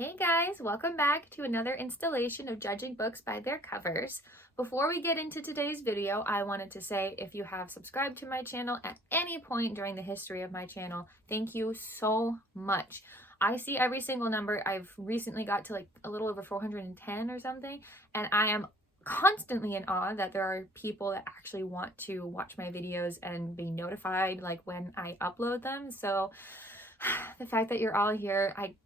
Hey guys, welcome back to another installation of judging books by their covers. Before we get into today's video, I wanted to say if you have subscribed to my channel at any point during the history of my channel, thank you so much. I see every single number. I've recently got to like a little over 410 or something, and I am constantly in awe that there are people that actually want to watch my videos and be notified like when I upload them. So the fact that you're all here, I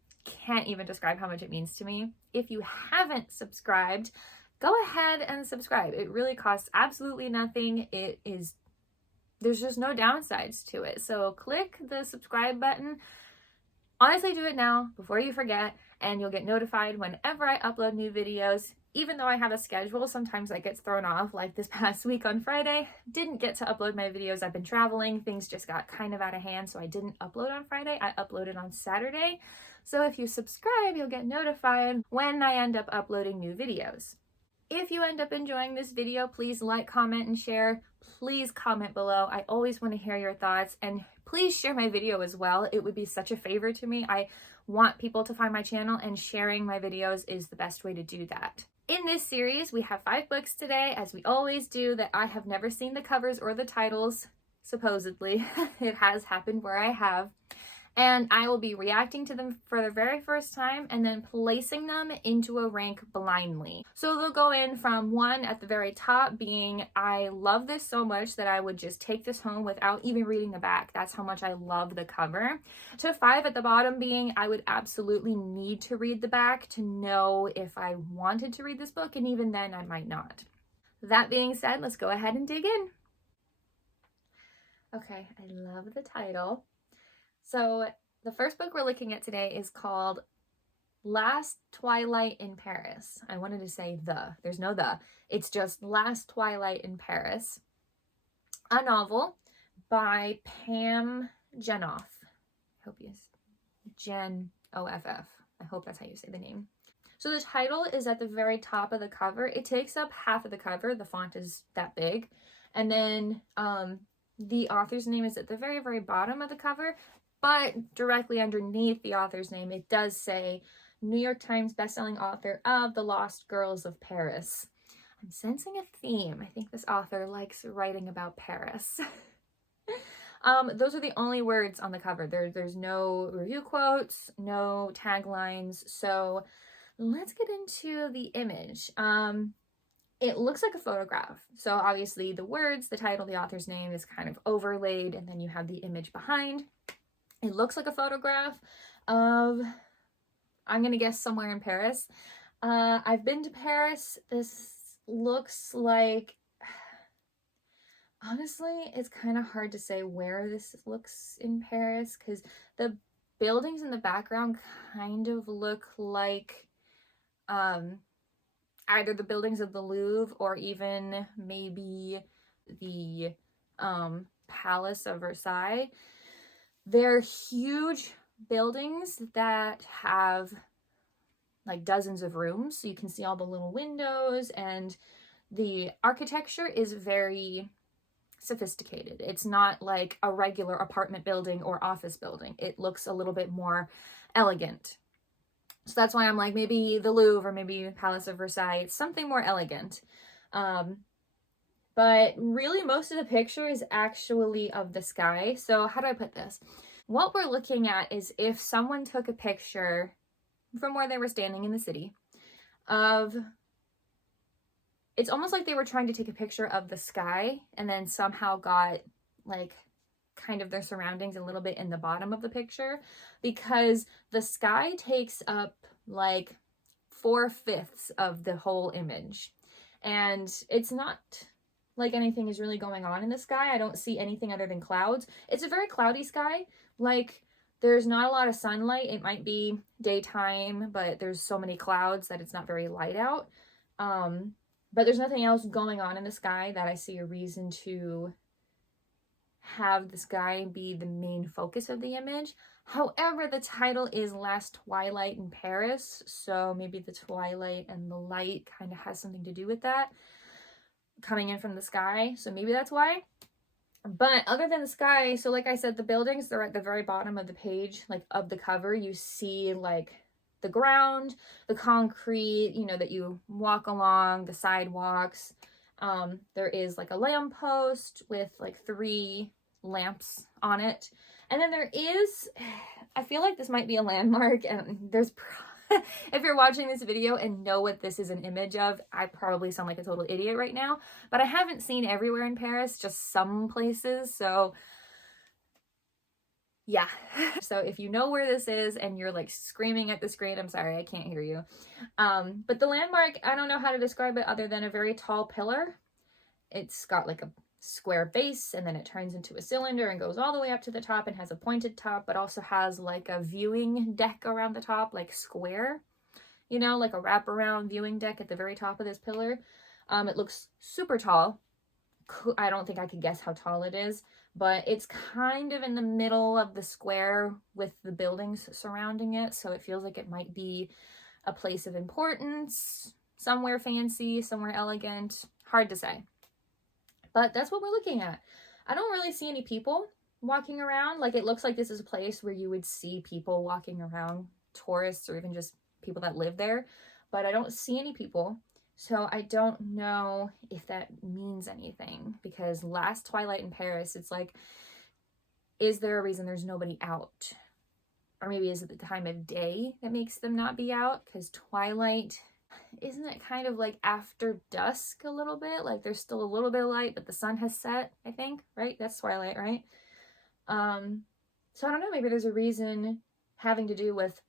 can't even describe how much it means to me. If you haven't subscribed, go ahead and subscribe. It really costs absolutely nothing. There's just no downsides to it. So click the subscribe button. Honestly, do it now before you forget, and you'll get notified whenever I upload new videos. Even though I have a schedule, sometimes that gets thrown off. Like this past week on Friday, didn't get to upload my videos. I've been traveling. Things just got kind of out of hand, so I didn't upload on Friday. I uploaded on Saturday. So if you subscribe, you'll get notified when I end up uploading new videos. If you end up enjoying this video, please like, comment, and share. Please comment below. I always want to hear your thoughts, and please share my video as well. It would be such a favor to me. I want people to find my channel, and sharing my videos is the best way to do that. In this series, we have 5 books today, as we always do, that I have never seen the covers or the titles, supposedly. It has happened where I have. And I will be reacting to them for the very first time and then placing them into a rank blindly. So they'll go in from 1 at the very top being, I love this so much that I would just take this home without even reading the back. That's how much I love the cover. To 5 at the bottom being, I would absolutely need to read the back to know if I wanted to read this book, and even then I might not. That being said, let's go ahead and dig in. Okay, I love the title. So the first book we're looking at today is called Last Twilight in Paris. I wanted to say the. There's no the. It's just Last Twilight in Paris. A novel by Pam Jenoff. I hope Jen-O-F-F. I hope that's how you say the name. So the title is at the very top of the cover. It takes up half of the cover. The font is that big. And then the author's name is at the very, very bottom of the cover. But directly underneath the author's name, it does say New York Times bestselling author of The Lost Girls of Paris. I'm sensing a theme. I think this author likes writing about Paris. Those are the only words on the cover. There's no review quotes, no taglines. So let's get into the image. It looks like a photograph. So obviously the words, the title, the author's name is kind of overlaid, and then you have the image behind. It looks like a photograph of, I'm going to guess, somewhere in Paris. I've been to Paris. This looks like, honestly, it's kind of hard to say where this looks in Paris because the buildings in the background kind of look like either the buildings of the Louvre or even maybe the Palace of Versailles. They're huge buildings that have like dozens of rooms. So you can see all the little windows, and the architecture is very sophisticated. It's not like a regular apartment building or office building. It looks a little bit more elegant. So that's why I'm like, maybe the Louvre or maybe Palace of Versailles. It's something more elegant. But really most of the picture is actually of the sky. So how do I put this? What we're looking at is if someone took a picture from where they were standing in the city of, it's almost like they were trying to take a picture of the sky and then somehow got like kind of their surroundings a little bit in the bottom of the picture, because the sky takes up like 4/5 of the whole image. And it's not like anything is really going on in the sky. I don't see anything other than clouds. It's a very cloudy sky. Like there's not a lot of sunlight. It might be daytime, but there's so many clouds that it's not very light out. But there's nothing else going on in the sky that I see a reason to have the sky be the main focus of the image. However, the title is Last Twilight in Paris, so maybe the twilight and the light kind of has something to do with that coming in from the sky, so maybe that's why. But other than the sky, so like I said, the buildings, they're at the very bottom of the page, like of the cover. You see like the ground, the concrete, you know, that you walk along, the sidewalks. There is like a lamppost with like 3 lamps on it. And then there is, I feel like this might be a landmark, and there's if you're watching this video and know what this is an image of, I probably sound like a total idiot right now, but I haven't seen everywhere in Paris, just some places. So yeah. So if you know where this is and you're like screaming at the screen, I'm sorry, I can't hear you. But the landmark, I don't know how to describe it other than a very tall pillar. It's got like a square base, and then it turns into a cylinder and goes all the way up to the top and has a pointed top, but also has like a viewing deck around the top, like square, you know, like a wraparound viewing deck at the very top of this pillar. It looks super tall. I don't think I could guess how tall it is, but it's kind of in the middle of the square with the buildings surrounding it, so it feels like it might be a place of importance, somewhere fancy, somewhere elegant. Hard to say. But that's what we're looking at. I don't really see any people walking around. Like, it looks like this is a place where you would see people walking around, tourists or even just people that live there. But I don't see any people. So I don't know if that means anything. Because last Twilight in Paris, it's like, is there a reason there's nobody out? Or maybe is it the time of day that makes them not be out? Because Twilight, isn't it kind of like after dusk a little bit? Like there's still a little bit of light, but the sun has set, I think, right? That's Twilight, right? So I don't know, maybe there's a reason having to do with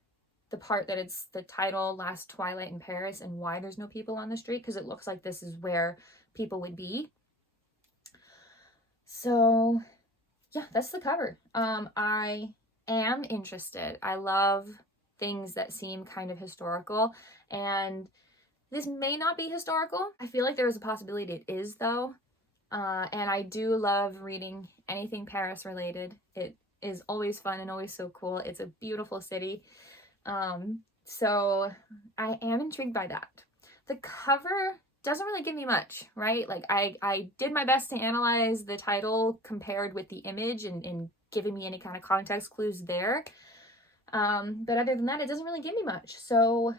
the part that it's the title Last Twilight in Paris and why there's no people on the street, because it looks like this is where people would be. So yeah, that's the cover. I am interested. I love things that seem kind of historical, and this may not be historical. I feel like there is a possibility it is, though. And I do love reading anything Paris related. It is always fun and always so cool. It's a beautiful city. So I am intrigued by that. The cover doesn't really give me much, right? Like I did my best to analyze the title compared with the image and giving me any kind of context clues there. But other than that, it doesn't really give me much. So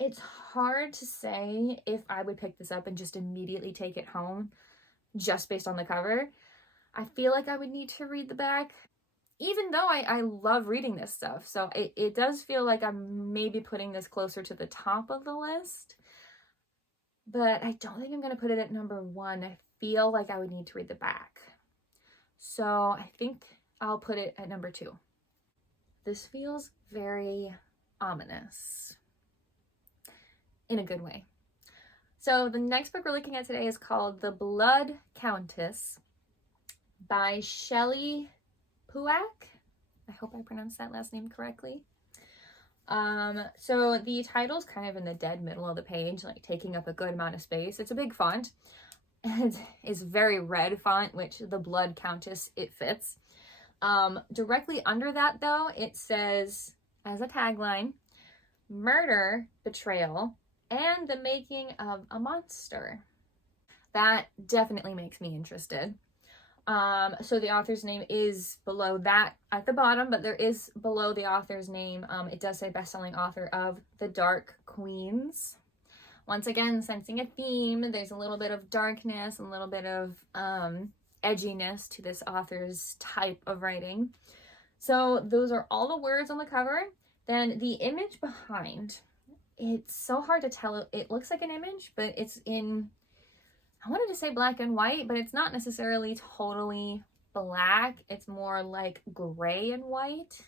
it's hard to say if I would pick this up and just immediately take it home just based on the cover. I feel like I would need to read the back, even though I love reading this stuff. So it does feel like I'm maybe putting this closer to the top of the list, but I don't think I'm going to put it at number 1. I feel like I would need to read the back. So I think I'll put it at number 2. This feels very ominous in a good way. So the next book we're looking at today is called The Blood Countess by Shelley Puak. I hope I pronounced that last name correctly. So the title's kind of in the dead middle of the page, like taking up a good amount of space. It's a big font. And it's very red font, which The Blood Countess, it fits. Directly under that, though, it says, as a tagline, murder, betrayal, and the making of a monster. That definitely makes me interested. So the author's name is below that at the bottom, but there is below the author's name, it does say best-selling author of The Dark Queens. Once again, sensing a theme. There's a little bit of darkness, a little bit of edginess to this author's type of writing. So those are all the words on the cover. Then the image behind, it's so hard to tell. It looks like an image, but it's in, I wanted to say black and white, but it's not necessarily totally black. It's more like gray and white.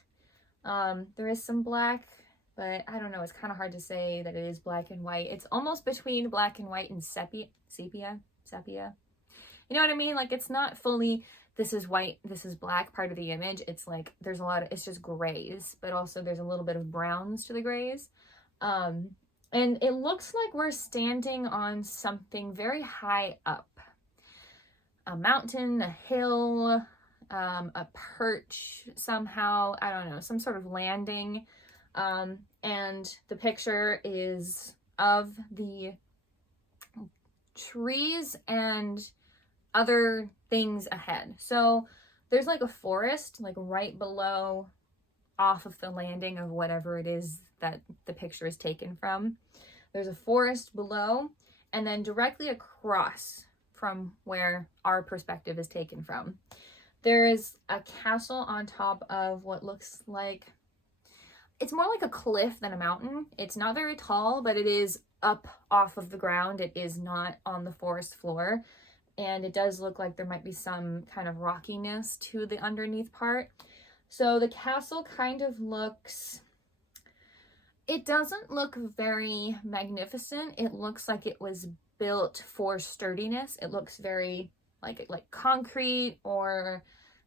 There is some black, but I don't know. It's kind of hard to say that it is black and white. It's almost between black and white and sepia. You know what I mean? Like, it's not fully, this is white, this is black part of the image. It's like, there's a lot of, it's just grays, but also there's a little bit of browns to the grays. And it looks like we're standing on something very high up. A mountain, a hill, a perch somehow, I don't know, some sort of landing. And the picture is of the trees and other things ahead. So there's like a forest like right below off of the landing of whatever it is that the picture is taken from. There's a forest below, and then directly across from where our perspective is taken from, there is a castle on top of what looks like, it's more like a cliff than a mountain. It's not very tall, but it is up off of the ground. It is not on the forest floor. And it does look like there might be some kind of rockiness to the underneath part. So the castle kind of looks, it doesn't look very magnificent. It looks like it was built for sturdiness. It looks very like concrete, or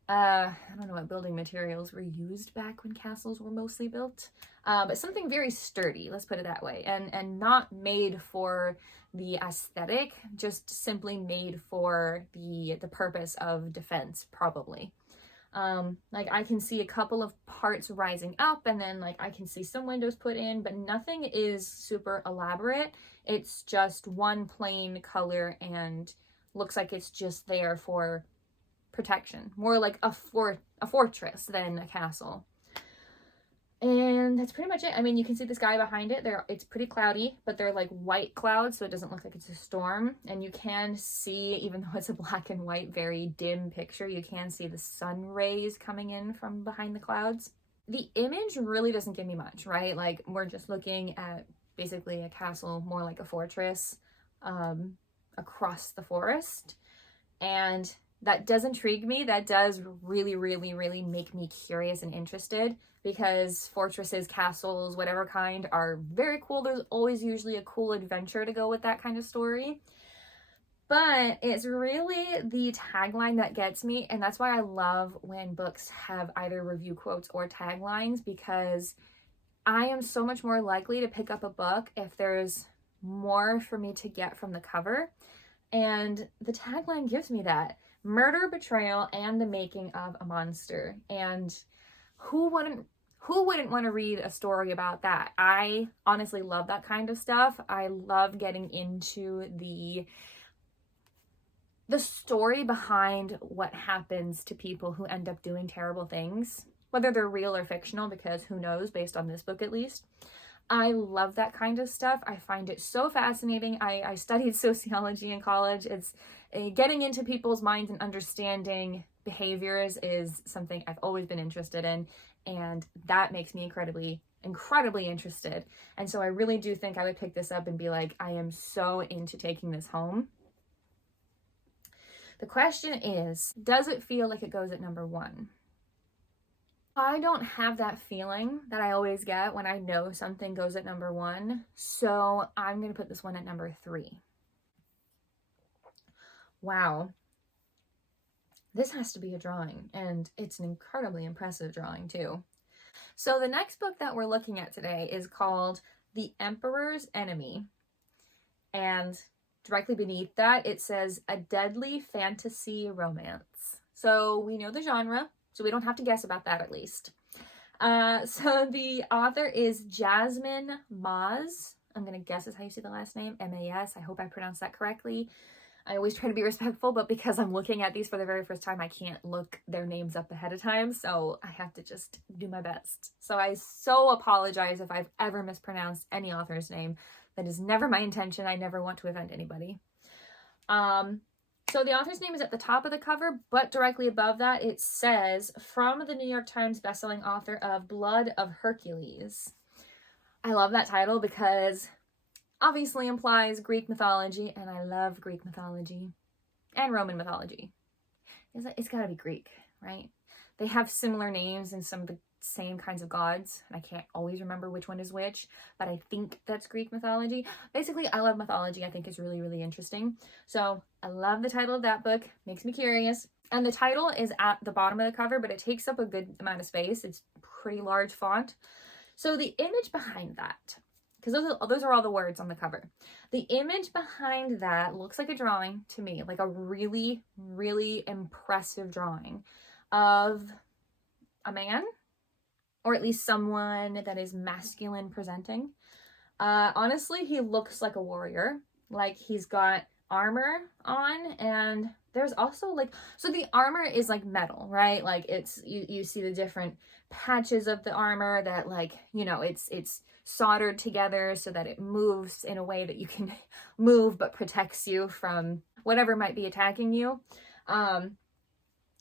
I don't know what building materials were used back when castles were mostly built, but something very sturdy, let's put it that way, and not made for the aesthetic, just simply made for the purpose of defense, probably. Like I can see a couple of parts rising up, and then like I can see some windows put in, but nothing is super elaborate. It's just one plain color and looks like it's just there for protection, more like a fortress than a castle. And that's pretty much it. I mean, you can see the sky behind it. It's pretty cloudy, but they're like white clouds, so it doesn't look like it's a storm. And you can see, even though it's a black and white, very dim picture, you can see the sun rays coming in from behind the clouds. The image really doesn't give me much, right? Like, we're just looking at basically a castle, more like a fortress, across the forest. And that does intrigue me. That does really, really, really make me curious and interested, because fortresses, castles, whatever kind, are very cool. There's always usually a cool adventure to go with that kind of story. But it's really the tagline that gets me, and that's why I love when books have either review quotes or taglines, because I am so much more likely to pick up a book if there's more for me to get from the cover. And the tagline gives me that. Murder, betrayal, and the making of a monster. And who wouldn't want to read a story about that? I honestly love that kind of stuff. I love getting into the story behind what happens to people who end up doing terrible things, whether they're real or fictional, because who knows, based on this book at least. I love that kind of stuff. I find it so fascinating. I studied sociology in college. It's getting into people's minds and understanding behaviors is something I've always been interested in, and that makes me incredibly interested. And so I really do think I would pick this up and be like, I am so into taking this home. The question is, does it feel like it goes at number 1? I don't have that feeling that I always get when I know something goes at number 1, so I'm going to put this one at number 3. Wow. This has to be a drawing, and it's an incredibly impressive drawing too. So the next book that we're looking at today is called The Emperor's Enemy, and directly beneath that it says a deadly fantasy romance. So we know the genre, so we don't have to guess about that at least. So the author is Jasmine Maz. I'm going to guess is how you say the last name, M-A-S. I hope I pronounced that correctly. I always try to be respectful, but because I'm looking at these for the very first time, I can't look their names up ahead of time, so I have to just do my best. So I so apologize if I've ever mispronounced any author's name. That is never my intention. I never want to offend anybody. So the author's name is at the top of the cover, but directly above that it says, from the New York Times bestselling author of Blood of Hercules. I love that title because obviously implies Greek mythology, and I love Greek mythology and Roman mythology. It's gotta be Greek, right? They have similar names and some of the same kinds of gods, and I can't always remember which one is which, but I think that's Greek mythology. Basically, I love mythology. I think it's really, really interesting. So I love the title of that book. Makes me curious. And the title is at the bottom of the cover, but it takes up a good amount of space. It's pretty large font. So the image behind that, because those are all the words on the cover. The image behind that looks like a drawing to me, like a really, really impressive drawing of a man, or at least someone that is masculine presenting. Honestly, he looks like a warrior. Like he's got armor on, and there's also like, so the armor is like metal, right? Like it's, you see the different patches of the armor that like, you know, it's soldered together so that it moves in a way that you can move but protects you from whatever might be attacking you.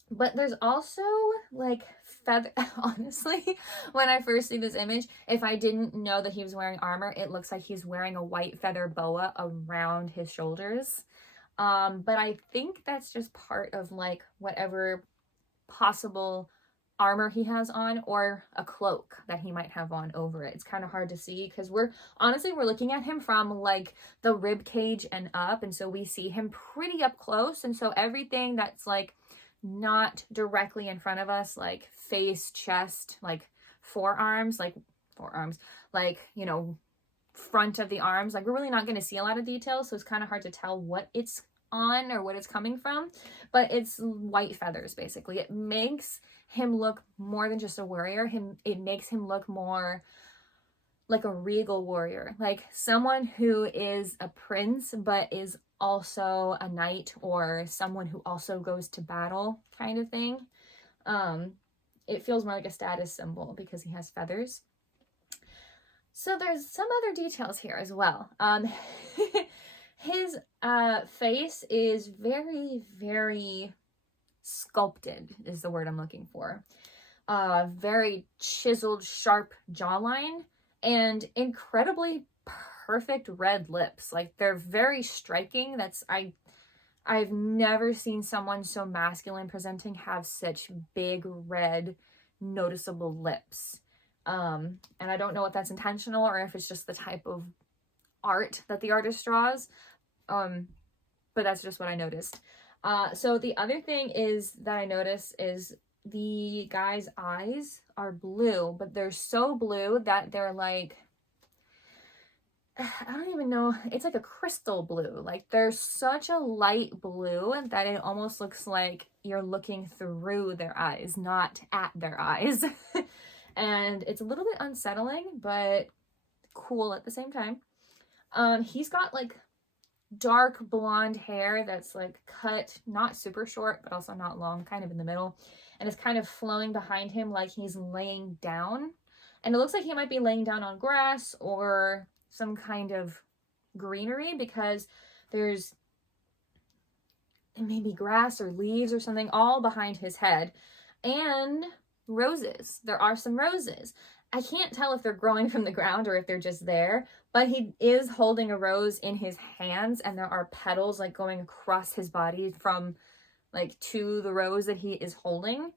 But there's also like feather, honestly, when I first see this image, if I didn't know that he was wearing armor, it looks like he's wearing a white feather boa around his shoulders. But I think that's just part of like whatever possible armor he has on, or a cloak that he might have on over it. It's kind of hard to see because we're looking at him from like the rib cage and up, and so we see him pretty up close, and so everything that's like not directly in front of us, like face, chest, like forearms, like, you know, front of the arms, like we're really not going to see a lot of details, so it's kind of hard to tell what it's on or what it's coming from, but it's white feathers basically. It makes him look more than just a warrior. It makes him look more like a regal warrior, like someone who is a prince but is also a knight, or someone who also goes to battle kind of thing. It feels more like a status symbol because he has feathers. So there's some other details here as well. His face is very, very sculpted is the word I'm looking for. Very chiseled, sharp jawline and incredibly perfect red lips. Like they're very striking. I've never seen someone so masculine presenting have such big red noticeable lips. And I don't know if that's intentional or if it's just the type of art that the artist draws. But that's just what I noticed. So the other thing is that I noticed is the guy's eyes are blue, but they're so blue that they're like, I don't even know, it's like a crystal blue. Like they're such a light blue that it almost looks like you're looking through their eyes, not at their eyes. And it's a little bit unsettling, but cool at the same time. He's got like dark blonde hair that's like cut, not super short, but also not long, kind of in the middle. And it's kind of flowing behind him like he's laying down. And it looks like he might be laying down on grass or some kind of greenery, because there's maybe grass or leaves or something all behind his head. And roses. There are some roses. I can't tell if they're growing from the ground or if they're just there, but he is holding a rose in his hands, and there are petals like going across his body from like to the rose that he is holding.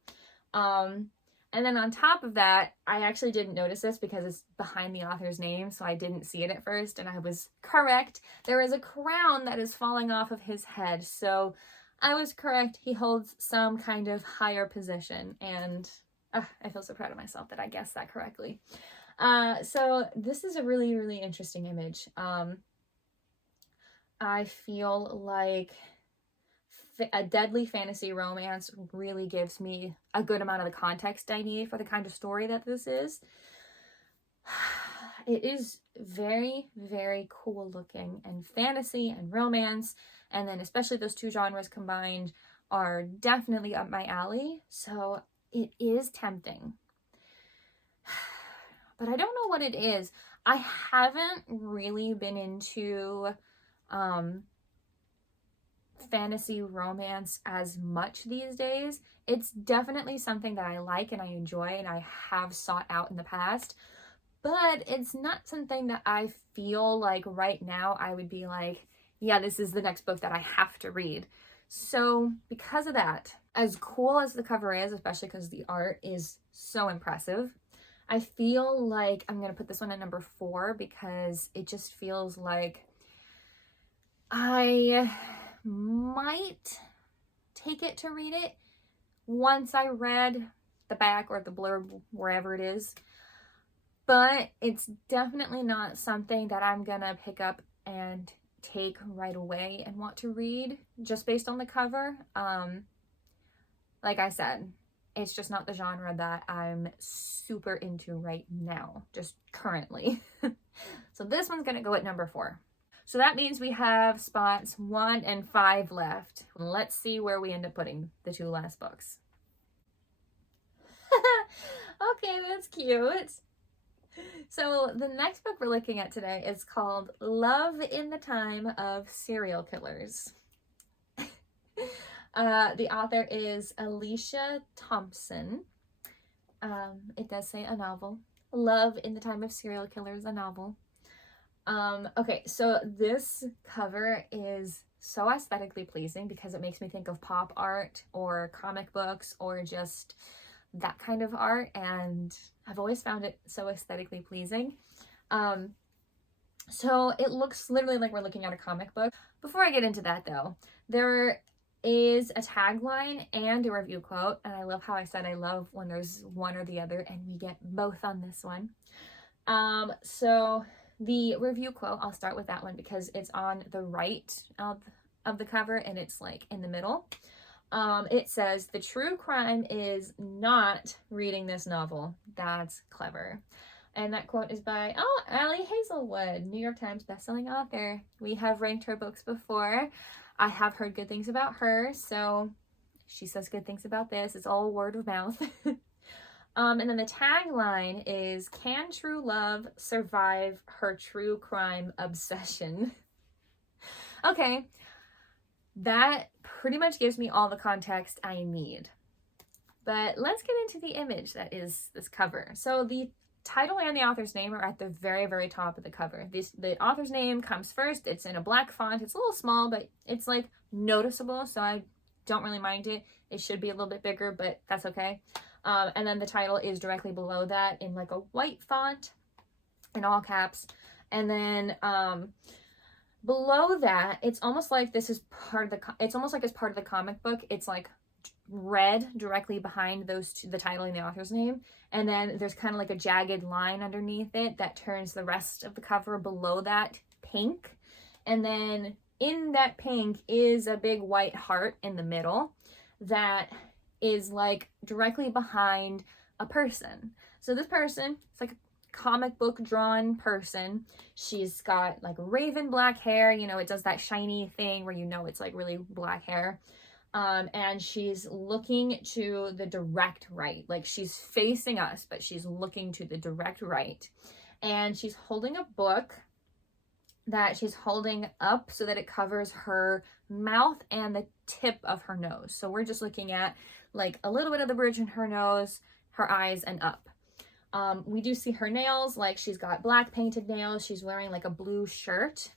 And then on top of that, I actually didn't notice this because it's behind the author's name, so I didn't see it at first, and I was correct. There is a crown that is falling off of his head, so I was correct. He holds some kind of higher position, and I feel so proud of myself that I guessed that correctly. So this is a really, really interesting image. I feel like a deadly fantasy romance really gives me a good amount of the context I need for the kind of story that this is. It is very, very cool looking, and fantasy and romance, and then especially those two genres combined are definitely up my alley. So it is tempting, but I don't know what it is. I haven't really been into fantasy romance as much these days. It's definitely something that I like and I enjoy and I have sought out in the past, but it's not something that I feel like right now I would be like, yeah, this is the next book that I have to read. So because of that, as cool as the cover is, especially because the art is so impressive, I feel like I'm going to put this one at number 4 because it just feels like I might take it to read it once I read the back or the blurb, wherever it is. But it's definitely not something that I'm going to pick up and take right away and want to read just based on the cover. Like I said, it's just not the genre that I'm super into right now, just currently. So this one's gonna go at number 4. So that means we have spots 1 and 5 left. Let's see where we end up putting the 2 last books. Okay, that's cute. So the next book we're looking at today is called Love in the Time of Serial Killers. The author is Alicia Thompson. It does say a novel. Love in the Time of Serial Killers, a novel. Okay, so this cover is so aesthetically pleasing because it makes me think of pop art or comic books or just that kind of art, and I've always found it so aesthetically pleasing. So it looks literally like we're looking at a comic book. Before I get into that though, there is a tagline and a review quote, and I love how I said I love when there's one or the other, and we get both on this one. So the review quote, I'll start with that one because it's on the right of the cover and it's like in the middle. It says, "The true crime is not reading this novel. That's clever." And that quote is by, Ali Hazelwood, New York Times bestselling author. We have ranked her books before. I have heard good things about her, so she says good things about this. It's all word of mouth. And then the tagline is, "Can true love survive her true crime obsession?" Okay, that pretty much gives me all the context I need. But let's get into the image that is this cover. So the title and the author's name are at the very, very top of the cover. The author's name comes first. It's in a black font. It's a little small, but it's like noticeable, so I don't really mind it. It should be a little bit bigger, but that's okay. And then the title is directly below that in like a white font in all caps. And then below that, it's almost like this is part of it's almost like it's part of the comic book. It's like red directly behind those two, the title and the author's name, and then there's kind of like a jagged line underneath it that turns the rest of the cover below that pink, and then in that pink is a big white heart in the middle that is like directly behind a person. So this person, it's like a comic book drawn person. She's got like raven black hair, you know, it does that shiny thing where you know it's like really black hair. And she's looking to the direct right, like she's facing us, but she's looking to the direct right. And she's holding a book that she's holding up so that it covers her mouth and the tip of her nose. So we're just looking at like a little bit of the bridge in her nose, her eyes, and up. We do see her nails, like she's got black painted nails. She's wearing like a blue shirt,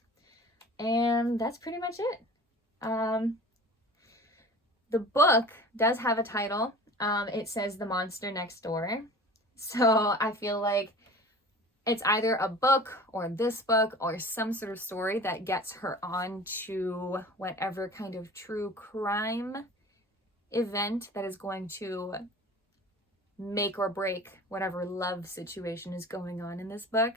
and that's pretty much it. The book does have a title. It says The Monster Next Door. So I feel like it's either a book or this book or some sort of story that gets her on to whatever kind of true crime event that is going to make or break whatever love situation is going on in this book.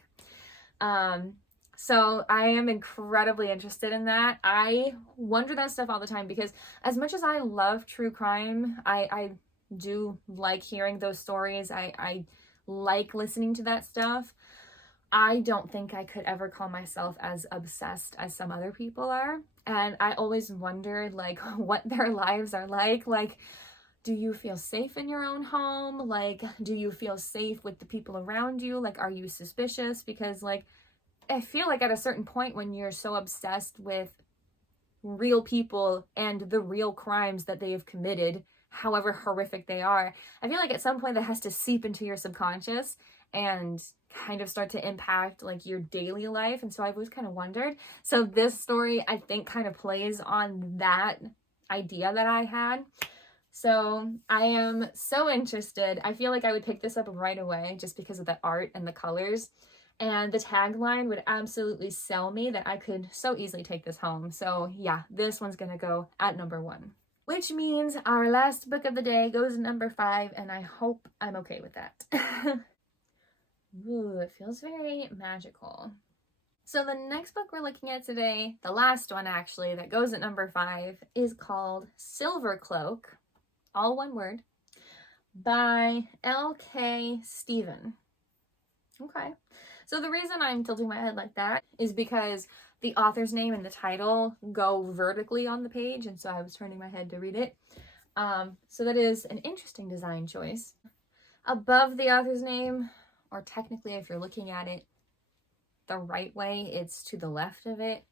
So I am incredibly interested in that. I wonder that stuff all the time because as much as I love true crime, I do like hearing those stories. I like listening to that stuff. I don't think I could ever call myself as obsessed as some other people are. And I always wondered like what their lives are like. Like, do you feel safe in your own home? Like, do you feel safe with the people around you? Like, are you suspicious? Because like, I feel like at a certain point when you're so obsessed with real people and the real crimes that they have committed, however horrific they are, I feel like at some point that has to seep into your subconscious and kind of start to impact like your daily life. And so I've always kind of wondered. So this story, I think, kind of plays on that idea that I had. So I am so interested. I feel like I would pick this up right away just because of the art and the colors. And the tagline would absolutely sell me that I could so easily take this home. So yeah, this one's gonna go at number 1. Which means our last book of the day goes at number 5, and I hope I'm okay with that. Ooh, it feels very magical. So the next book we're looking at today, the last one actually, that goes at number 5, is called Silver Cloak, all one word, by L.K. Stephen. Okay. So the reason I'm tilting my head like that is because the author's name and the title go vertically on the page, and so I was turning my head to read it. So that is an interesting design choice. Above the author's name, or technically if you're looking at it the right way, it's to the left of it.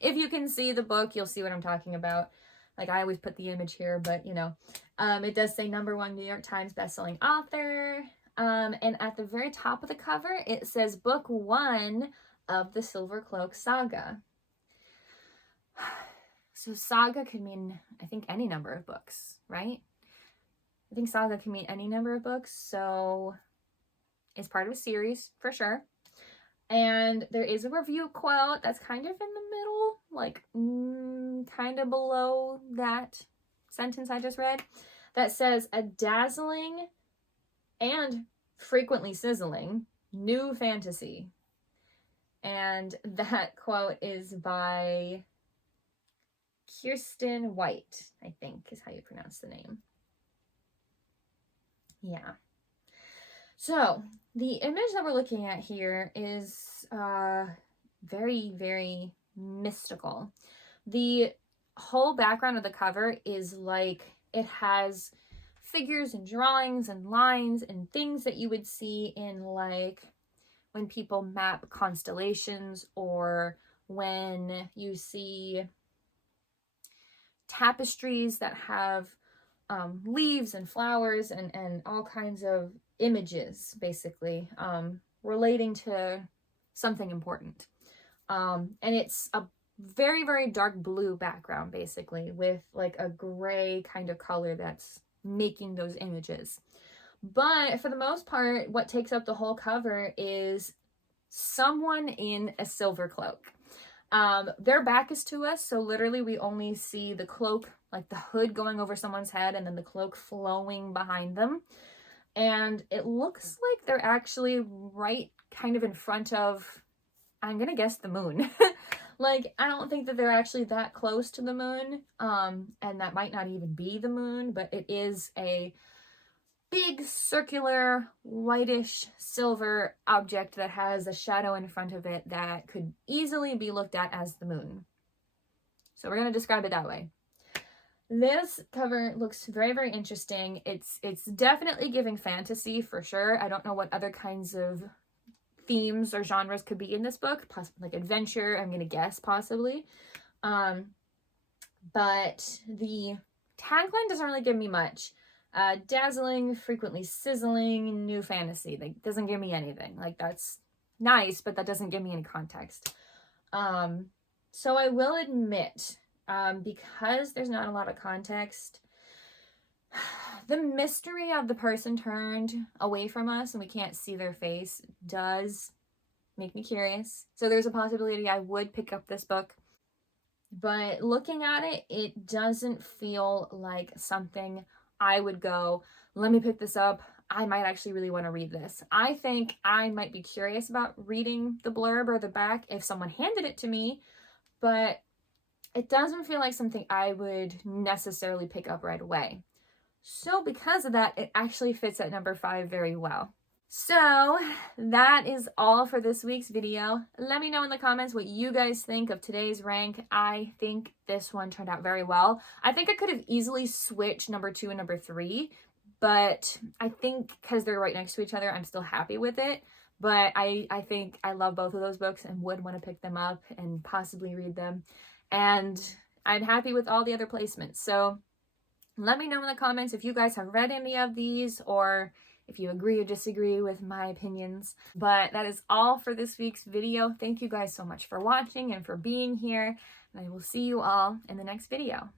If you can see the book, you'll see what I'm talking about. Like, I always put the image here, but you know, it does say #1 New York Times bestselling author. And at the very top of the cover, it says book 1 of the Silver Cloak saga. So saga could mean, I think, any number of books, right? I think saga can mean any number of books, so it's part of a series for sure. And there is a review quote that's kind of in the middle, like kind of below that sentence I just read, that says, a dazzling and frequently sizzling new fantasy. And that quote is by Kirsten White, I think is how you pronounce the name. Yeah. So the image that we're looking at here is very, very mystical. The whole background of the cover is like, it has figures and drawings and lines and things that you would see in, like, when people map constellations, or when you see tapestries that have leaves and flowers and all kinds of images, basically, relating to something important. And it's a very, very dark blue background, basically, with like a gray kind of color that's making those images. But for the most part, what takes up the whole cover is someone in a silver cloak. Their back is to us, so literally we only see the cloak, like the hood going over someone's head, and then the cloak flowing behind them. And it looks like they're actually right kind of in front of, I'm gonna guess, the moon. Like, I don't think that they're actually that close to the moon, and that might not even be the moon, but it is a big circular whitish silver object that has a shadow in front of it that could easily be looked at as the moon. So we're going to describe it that way. This cover looks very, very interesting. It's definitely giving fantasy for sure. I don't know what other kinds of themes or genres could be in this book, possibly like adventure, I'm going to guess, possibly. But the tagline doesn't really give me much. Dazzling, frequently sizzling, new fantasy. Like, doesn't give me anything. Like, that's nice, but that doesn't give me any context. So I will admit, because there's not a lot of context, the mystery of the person turned away from us and we can't see their face does make me curious. So there's a possibility I would pick up this book. But looking at it, it doesn't feel like something I would go, let me pick this up. I might actually really want to read this. I think I might be curious about reading the blurb or the back if someone handed it to me, but it doesn't feel like something I would necessarily pick up right away. So because of that, it actually fits at number 5 very well. So that is all for this week's video. Let me know in the comments what you guys think of today's rank. I think this one turned out very well. I think I could have easily switched number 2 and number 3, but I think because they're right next to each other, I'm still happy with it. But I think I love both of those books and would want to pick them up and possibly read them. And I'm happy with all the other placements. So let me know in the comments if you guys have read any of these, or if you agree or disagree with my opinions. But that is all for this week's video. Thank you guys so much for watching and for being here. And I will see you all in the next video.